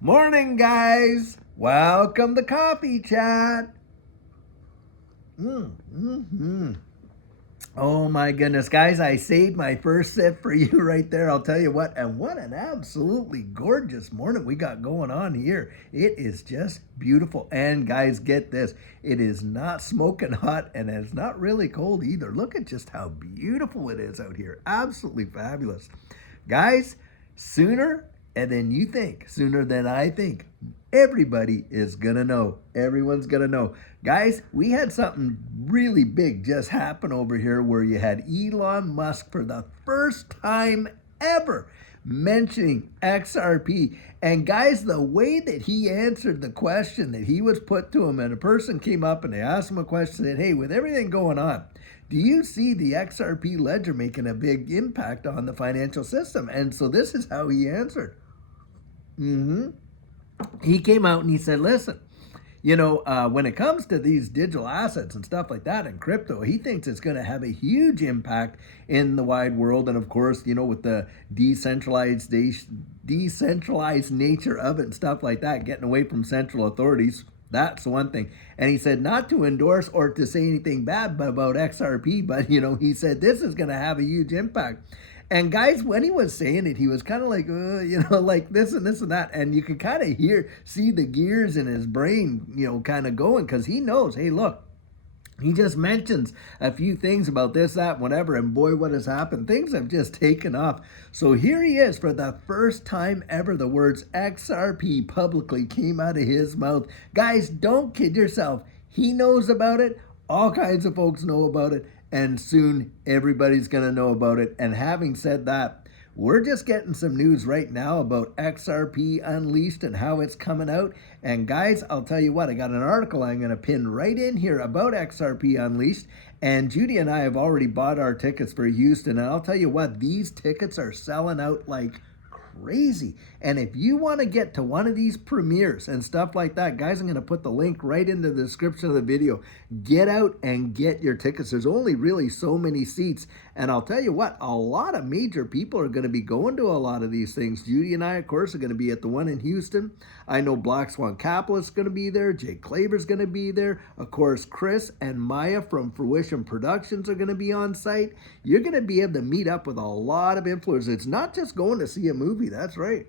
Morning, guys. Welcome to Coffee Chat. Oh my goodness, guys, I saved my first sip for you right there. I'll tell you what, and what an absolutely gorgeous morning we got going on here. It is just beautiful. And guys, get this, it is not smoking hot and it's not really cold either. Look at just how beautiful it is out here. Absolutely fabulous. Guys, sooner and then you think, sooner than I think, everybody is gonna know. Everyone's gonna know. Guys, we had something really big just happen over here where you had Elon Musk for the first time ever mentioning XRP. And guys, the way that he answered the question that he was put to him, and a person came up and they asked him a question, said, hey, with everything going on, do you see the XRP ledger making a big impact on the financial system? And so this is how he answered. He came out and he said, listen, when it comes to these digital assets and stuff like that and crypto, he thinks it's going to have a huge impact in the wide world. And of course, with the decentralized nature of it and stuff like that, getting away from central authorities. That's one thing. And he said not to endorse or to say anything bad about XRP, but he said this is going to have a huge impact. And guys, when he was saying it, he was kind of like, like this and this and that. And you could kind of see the gears in his brain, kind of going, because he knows, hey, look, he just mentions a few things about this, that, whatever, and boy, what has happened? Things have just taken off. So here he is, for the first time ever, the words XRP publicly came out of his mouth. Guys, don't kid yourself. He knows about it. All kinds of folks know about it. And soon everybody's going to know about it. And having said that, we're just getting some news right now about XRP Unleashed and how it's coming out. And guys, I'll tell you what, I got an article I'm going to pin right in here about XRP Unleashed. And Judy and I have already bought our tickets for Houston. And I'll tell you what, these tickets are selling out like crazy. And if you want to get to one of these premieres and stuff like that, guys, I'm going to put the link right into the description of the video. Get out and get your tickets. There's only really so many seats. And I'll tell you what, a lot of major people are going to be going to a lot of these things. Judy and I, of course, are going to be at the one in Houston. I know Black Swan Capitalist is going to be there. Jay Claver's going to be there. Of course, Chris and Maya from Fruition Productions are going to be on site. You're going to be able to meet up with a lot of influencers. It's not just going to see a movie. That's right.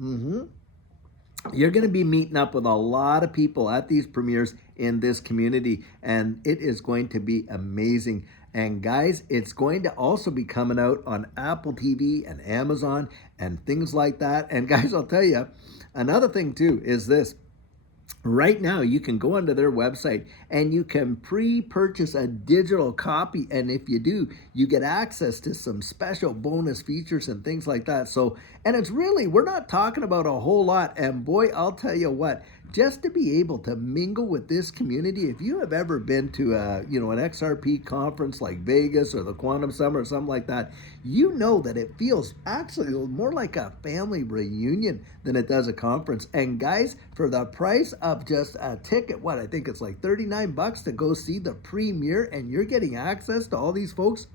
You're going to be meeting up with a lot of people at these premieres in this community, and it is going to be amazing. And guys, it's going to also be coming out on Apple TV and Amazon and things like that. And guys, I'll tell you, another thing too is this. Right now, you can go onto their website and you can pre-purchase a digital copy. And if you do, you get access to some special bonus features and things like that. So, and it's really, we're not talking about a whole lot. And boy, I'll tell you what, just to be able to mingle with this community, if you have ever been to an XRP conference like Vegas or the Quantum Summit or something like that, you know that it feels actually more like a family reunion than it does a conference. And guys, for the price of just a ticket, what, I think it's like $39 to go see the premiere, and you're getting access to all these folks.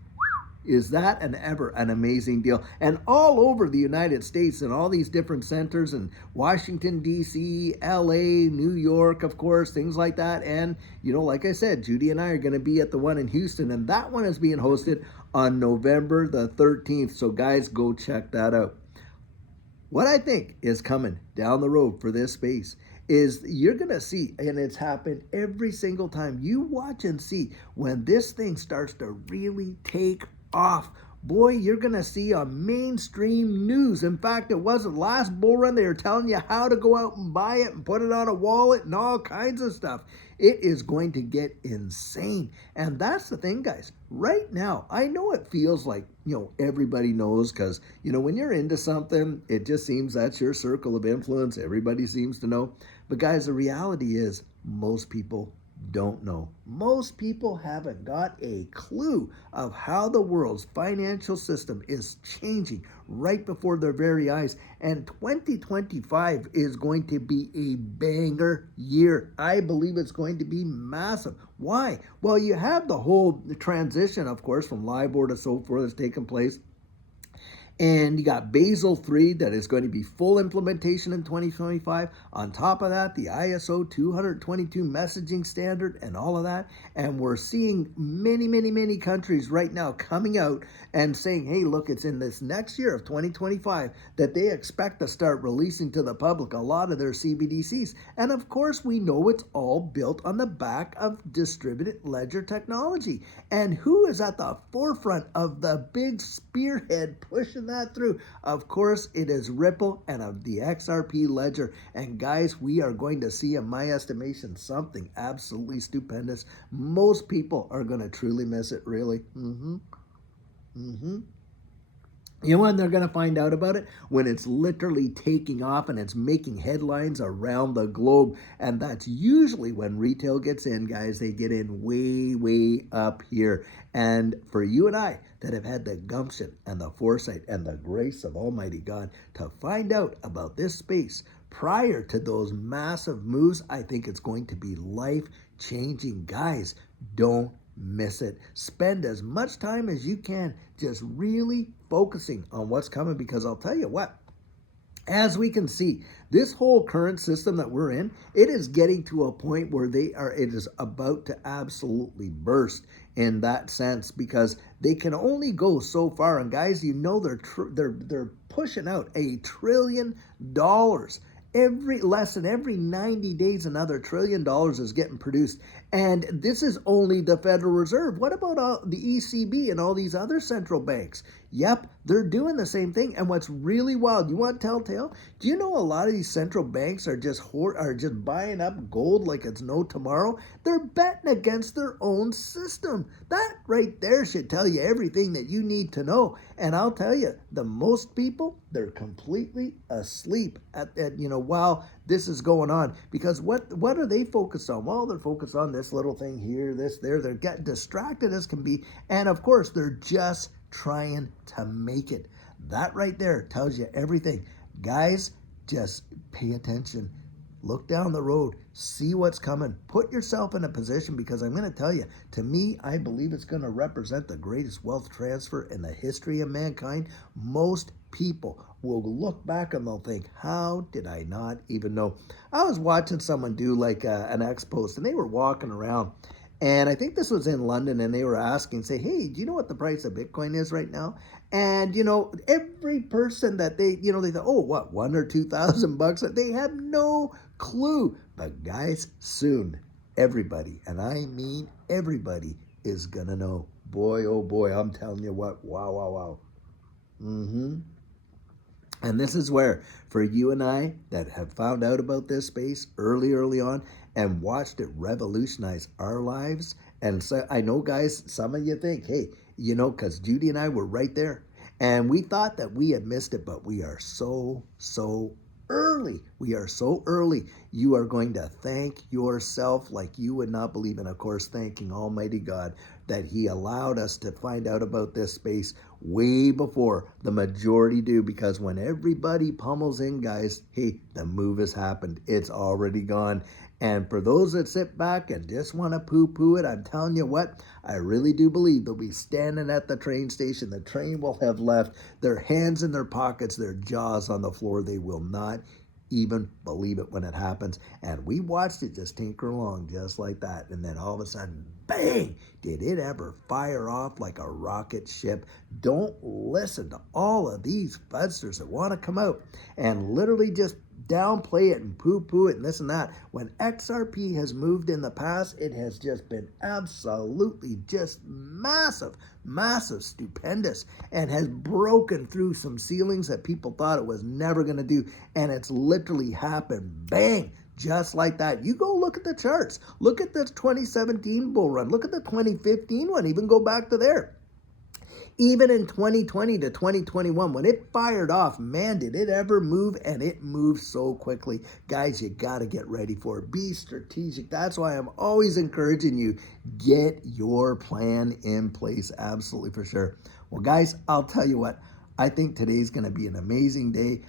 Is that an amazing deal? And all over the United States and all these different centers in Washington, D.C., L.A., New York, of course, things like that. And, like I said, Judy and I are going to be at the one in Houston, and that one is being hosted on November the 13th. So, guys, go check that out. What I think is coming down the road for this space is you're going to see, and it's happened every single time, you watch and see when this thing starts to really take off. Boy, you're going to see on mainstream news. In fact, it wasn't last bull run. They were telling you how to go out and buy it and put it on a wallet and all kinds of stuff. It is going to get insane. And that's the thing, guys. Right now, I know it feels like, everybody knows, because, when you're into something, it just seems that's your circle of influence. Everybody seems to know. But guys, the reality is most people don't know. Most people haven't got a clue of how the world's financial system is changing right before their very eyes. And 2025 is going to be a banger year. I believe it's going to be massive. Why? Well, you have the whole transition, of course, from LIBOR to so forth that's taken place. And you got Basel 3 that is going to be full implementation in 2025. On top of that, the ISO 222 messaging standard and all of that. And we're seeing many countries right now coming out and saying, hey, look, it's in this next year of 2025 that they expect to start releasing to the public a lot of their CBDCs. And of course, we know it's all built on the back of distributed ledger technology. And who is at the forefront of the big spearhead pushing that through? Of course, it is Ripple and of the XRP ledger. And guys, we are going to see, in my estimation, something absolutely stupendous. Most people are going to truly miss it, really. You know when they're going to find out about it? When it's literally taking off and it's making headlines around the globe. And that's usually when retail gets in, guys. They get in way up here. And for you and I that have had the gumption and the foresight and the grace of Almighty God to find out about this space prior to those massive moves, I think it's going to be life-changing. Guys, don't miss it. Spend as much time as you can just really focusing on what's coming, because I'll tell you what, as we can see, this whole current system that we're in, it is getting to a point where it is about to absolutely burst in that sense, because they can only go so far. And guys, you know, they're pushing out $1 trillion. Every 90 days, another $1 trillion is getting produced. And this is only the Federal Reserve. What about the ECB and all these other central banks? Yep, they're doing the same thing. And what's really wild, you want telltale? Do you know a lot of these central banks are just buying up gold like it's no tomorrow? They're betting against their own system. That right there should tell you everything that you need to know. And I'll tell you, the most people, they're completely asleep while this is going on. Because what are they focused on? Well, they're focused on this little thing here, this, there. They're getting distracted as can be. And of course, they're just trying to make it. That right there tells you everything. Guys, just pay attention. Look down the road. See what's coming. Put yourself in a position, because I'm going to tell you, to me, I believe it's going to represent the greatest wealth transfer in the history of mankind. Most people will look back and they'll think, how did I not even know? I was watching someone do like an X post, and they were walking around. And I think this was in London, and they were asking, say, hey, do you know what the price of Bitcoin is right now? And, every person that they thought, oh, what, $1,000 or $2,000? They have no clue. But guys, soon, everybody, and I mean everybody, is going to know. Boy, oh boy, I'm telling you what, wow. And this is where, for you and I that have found out about this space early on and watched it revolutionize our lives, and so I know, guys, some of you think, hey, because Judy and I were right there, and we thought that we had missed it, but we are so early. We are so early. You are going to thank yourself like you would not believe. And of course, thanking Almighty God that He allowed us to find out about this space way before the majority do. Because when everybody pummels in, guys, hey, the move has happened. It's already gone. And for those that sit back and just want to poo-poo it, I'm telling you what, I really do believe they'll be standing at the train station. The train will have left, their hands in their pockets, their jaws on the floor. They will not even believe it when it happens. And we watched it just tinker along just like that. And then all of a sudden, bang, did it ever fire off like a rocket ship. Don't listen to all of these fudsters that want to come out and literally just downplay it and poo-poo it and this and that. When XRP has moved in the past, it has just been absolutely just massive, stupendous, and has broken through some ceilings that people thought it was never going to do. And it's literally happened, bang, just like that. You go look at the charts. Look at the 2017 bull run. Look at the 2015 one. Even go back to there. Even in 2020 to 2021, when it fired off, man, did it ever move, and it moved so quickly. Guys, you got to get ready for it. Be strategic. That's why I'm always encouraging you, get your plan in place, absolutely for sure. Well, guys, I'll tell you what, I think today's going to be an amazing day.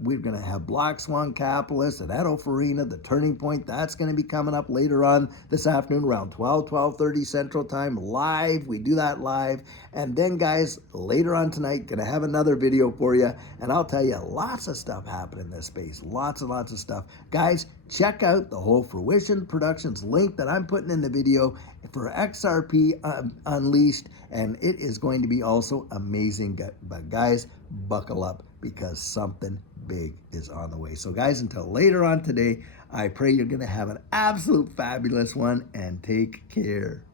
We're going to have Black Swan Capitalist and Edo Farina, the Turning Point. That's going to be coming up later on this afternoon around 12:30 Central Time live. We do that live. And then guys, later on tonight, going to have another video for you. And I'll tell you, lots of stuff happening in this space. Lots and lots of stuff. Guys, check out the whole Fruition Productions link that I'm putting in the video for XRP Unleashed, and it is going to be also amazing. But guys, buckle up because something big is on the way. So guys, until later on today, I pray you're going to have an absolute fabulous one, and take care.